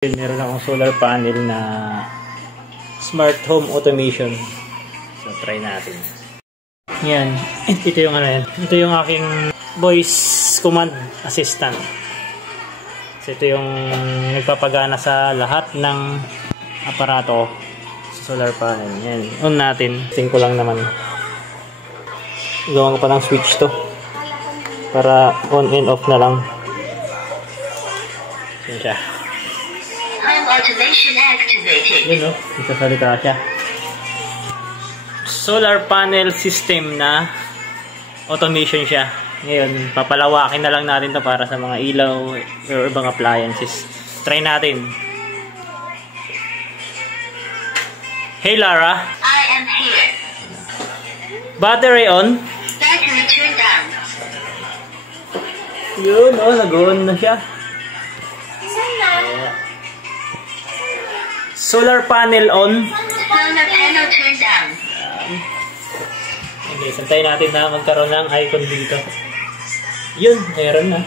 Meron akong solar panel na smart home automation. So, try natin. Yan. Ito yung ano yan. Ito yung aking voice command assistant. So, ito yung nagpapagana sa lahat ng aparato sa solar panel. Yan. On natin. Tingin ko lang naman. Gawa ko pa ng switch to. Para on and off na lang. Yan siya. Automation activated. Yun o, nagsasalita siya. Solar panel system na automation siya. Ngayon, papalawakin na lang natin to para sa mga ilaw or ibang appliances. Try natin. Hey Lara. I am here. Battery on. Battery turned on. Yun o, nag-on na siya. Solar panel on. Solar panel turned on. Okay, santayin natin na magkaroon ng icon dito. Yun, meron na.